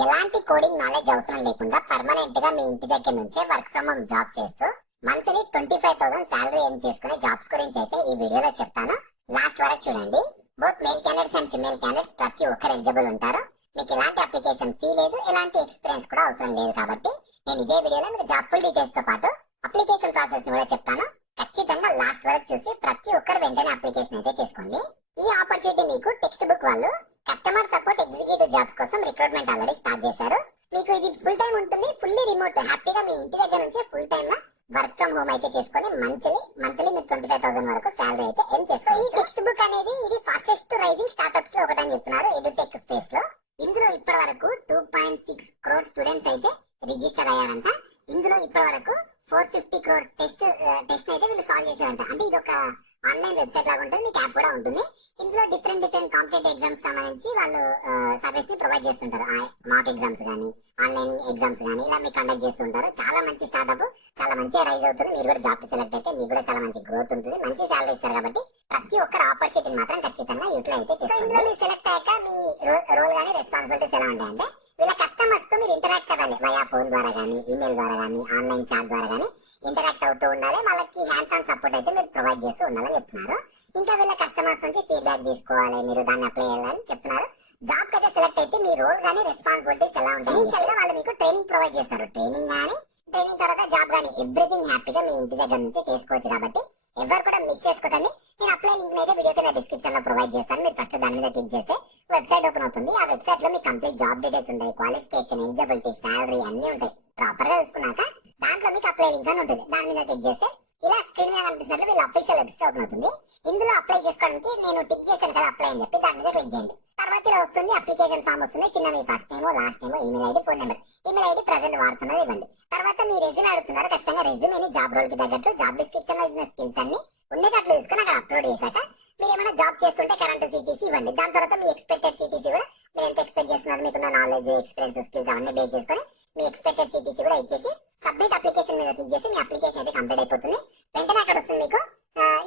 ఎలాంటి coding knowledge అవసరం లేకుండా పర్మనెంట్ గా మీ ఇంటి దగ్గర నుంచే వర్క్ ఫ్రమ్ హోమ్ జాబ్ చేస్తూ మంత్లీ 25,000 శాలరీ ఎర్న్ చేసుకునే జాబ్స్ గురించి అయితే ఈ వీడియోలో చెప్తాను. లాస్ట్ వరకు చూడండి. Both male candidates and female candidates ప్రతి ఒక్కరు ఎలిజిబుల్ ఉంటారు. మీకు ఎలాంటి అప్లికేషన్ ఫీ లేదు, ఎలాంటి ఎక్స్పీరియన్స్ కూడా అవసరం లేదు. కాబట్టి నేను ఇదే వీడియోలో మీకు జాబ్ ఫుల్ డీటెయిల్స్ తో పాటు అప్లికేషన్ ప్రాసెస్ ని కూడా చెప్తాను. ఖచ్చితంగా లాస్ట్ వరకు చూసి ప్రతి ఒక్కరు వెంటనే అప్లికేషన్ అయితే చేసుకోండి. ఈ ఆపర్చునిటీ మీకు టెక్స్ట్ బుక్ వాళ్ళు కస్టమర్ సపోర్ట్ ఎగ్జిక్యూటివ్ జాబ్స్ కోసం రిక్రూట్మెంట్ ఆల్రెడీ స్టార్ట్ చేశారు. మీకు ఇది ఫుల్ టైం ఉంటుంది, ఫుల్లీ రిమోట్. హ్యాపీగా మీ ఇంటి దగ్గర నుంచి ఫుల్ టైమ్ గా వర్క్ ఫ్రమ్ హోమ్ అయితే చేసుకొని మంత్లీ మీరు 25,000 వరకు శాలరీ అయితే ఎర్న్ చేస్తారు. ఈ టెక్స్ట్ బుక్ అనేది ఇది ఫాస్టెస్ట్ రైజింగ్ స్టార్ట్అప్స్ లో ఒకటని చెప్తున్నారు ఎడ్యుటెక్ స్పేస్ లో. ఇందులో ఇప్పటి వరకు 2.6 crore స్టూడెంట్స్ అయితే రిజిస్టర్ అయ్యారంట. ఇందులో ఇప్పటి వరకు 450 crore టెస్ట్ అయితే వీళ్ళు సాల్వ్ చేశారంట. అంటే ఇది ఒక ఆన్లైన్ వెబ్సైట్ లాగా ఉంటుంది, మీకు యాప్ కూడా ఉంటుంది. ఇందులో డిఫరెంట్ కాంపిటేటివ్ ఎగ్జామ్స్ సంబంధించి వాళ్ళు సర్వీస్ ని ప్రొవైడ్ చేస్తుంటారు. మాక్ ఎగ్జామ్స్ కానీ, ఆన్లైన్ ఎగ్జామ్స్ కానీ ఇలా మీకు కండక్ట్ చేస్తుంటారు. చాలా మంచి స్టార్ట్అప్, చాలా మంచిగా రైజ్ అవుతుంది. మీరు కూడా జాబ్ కి సెలెక్ట్ అయితే మీకు కూడా చాలా మంచి గ్రోత్ ఉంటుంది, మంచి శాలరీ ఇస్తారు. కాబట్టి ప్రతి ఒక్కరు ఆపర్చునిటీ మాత్రం ఖచ్చితంగా యూటిలైజ్ అయితే చేస్తారు. ఇందులో మీరు సెలెక్ట్ అయ్యాక మీ రోల్ కానీ రెస్పాన్సిబిలిటీస్ ఎలా ఉంటాయంటే, వీళ్ళ కస్టమర్స్ తో మీరు ఇంటరాక్ట్ అవ్వాలి. వయా ఫోన్ ద్వారా కానీ, ఈమెయిల్ ద్వారా కానీ, ఆన్లైన్ చాట్ ద్వారా కానీ ఇంటరాక్ట్ అవుతూ ఉండాలి. వాళ్ళకి హ్యాండ్స్ ఆన్ సపోర్ట్ అయితే మీరు ప్రొవైడ్ చేస్తూ ఉండాలని చెప్తున్నారు. ఇంకా వీళ్ళ కస్టమర్స్ నుంచి ఫీడ్బ్యాక్ తీసుకోవాలి, మీరు దాన్ని అప్లై చేయాలని చెప్తున్నారు. జాబ్ కి అయితే సెలెక్ట్ అయితే మీ రోల్ కానీ రెస్పాన్సిబిలిటీస్ ఎలా ఉంటాయి. ఇనిషియల్ గా వాళ్ళు మీకు ట్రైనింగ్ ప్రొవైడ్ చేస్తారు. ట్రైనింగ్ తర్వాత జాబ్ కానీ ఎవ్రీథింగ్ హ్యాపీగా మీ ఇంటి దగ్గర నుంచి చేసుకోవచ్చు. కాబట్టి ఎవరు కూడా మిస్ చేసుకోకండి. నేను అప్లై లింక్ అయితే వీడియో కింద డిస్క్రిప్షన్ లో ప్రొవైడ్ చేస్తాను. మీరు ఫస్ట్ దాని మీద క్లిక్ చేస్తే వెబ్సైట్ ఓపెన్ అవుతుంది. ఆ వెబ్సైట్ లో మీ కంప్లీట్ జాబ్ డీటెయిల్స్ ఉంటాయి, క్వాలిఫికేషన్, ఎలిజిబిలిటీ, శాలరీ అన్ని ఉంటాయి. ప్రాపర్ గా చూసుకున్నాక దాంట్లో మీకు అప్లై లింక్ అని ఉంటుంది. దాని మీద క్లిక్ చేస్తే ఇలా స్క్రీన్ మీద కనిపిస్తున్నట్లు వీళ్ళ అఫీషియల్ వెబ్సైట్ ఓపెన్ అవుతుంది. ఇందులో అప్లై చేసుకోవడానికి నేను టిక్ చేశాను కదా అప్లై అని చెప్పి, దాని మీద క్లిక్ చేయండి. తర్వాత ఇలా వస్తుంది, అప్లికేషన్ ఫామ్ వస్తుంది. చిన్న మీ first name, last name, email ID, phone number. Email ID present వాడుతున్నది ఇవ్వండి. తర్వాత మీ రెజ్యూమ్ అడుగుతున్నారు. ఖచ్చితంగా రెజ్యూమేని జాబ్ రోల్ కి తగ్గట్టు జాబ్ డిస్క్రిప్షన్ లో ఇచ్చిన స్కిల్స్ అన్ని ఉండేది అట్లా చూసుకుని అక్కడ అప్లోడ్ చేశాక మీరు ఏమైనా జాబ్ చేస్తుంటే కరెంట్ సిటీసీ ఇవ్వండి. దాని తర్వాత మీ ఎక్స్పెక్టెడ్ సిటీసీ కూడా మీరు ఎంత ఎక్స్పెక్ట్ చేస్తున్నారు, మీకున్న నాలెడ్జ్, ఎక్స్పీరియన్స్, స్కిల్స్ అవన్నీ బేస్ చేసుకుని మీ ఎక్స్పెక్టెడ్ సిటీసీ కూడా ఇచ్చేసి సబ్మిట్ అప్లికేషన్ మీద క్లిక్ చేసి మీ అప్లికేషన్ అయితే కంప్లీట్ అయిపోతుంది. వెంటనే అక్కడ వస్తుంది మీకు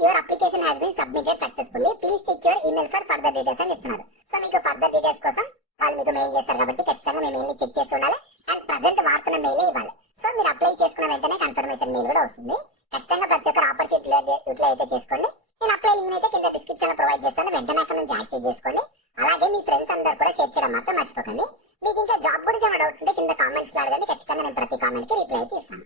your application has been submitted successfully, please check your email for further details అని చెప్తున్నారు. సో మీకు ఫర్దర్ డీటెయిల్స్ కోసం వాళ్ళు మీకు మెయిల్ చేస్తారు. కాబట్టి ఖచ్చితంగా మీ మెయిల్ ని చెక్ చేసి ఉండాలి అండ్ ప్రజెంట్ వాడుతున్న మెయిల్ ఇవ్వాలి. సో మీరు అప్లై చేసుకున్న వెంటనే కన్ఫర్మేషన్ మెయిల్ కూడా వస్తుంది. ఖచ్చితంగా ప్రతి ఒక్కరు ఆపర్చునిటీ యూటిలైజ్ అయితే చేసుకోండి. నేను అప్లై లింక్ అయితే కింద డిస్క్రిప్షన్ లో ప్రొవైడ్ చేస్తాను. వెంటనే అక్కడ నుంచి యాక్సెస్ చేసుకోండి. అలాగే మీ ఫ్రెండ్స్ అందరూ కూడా షేర్ చేయడం మాత్రం మర్చిపోకండి. మీకు ఇంకా జాబ్ గురించి ఏమైనా డౌట్స్ ఉంటే కింద కామెంట్స్ లో అడగండి. ఖచ్చితంగా నేను ప్రతి కామెంట్ కి రిప్లై అయితే ఇస్తాను.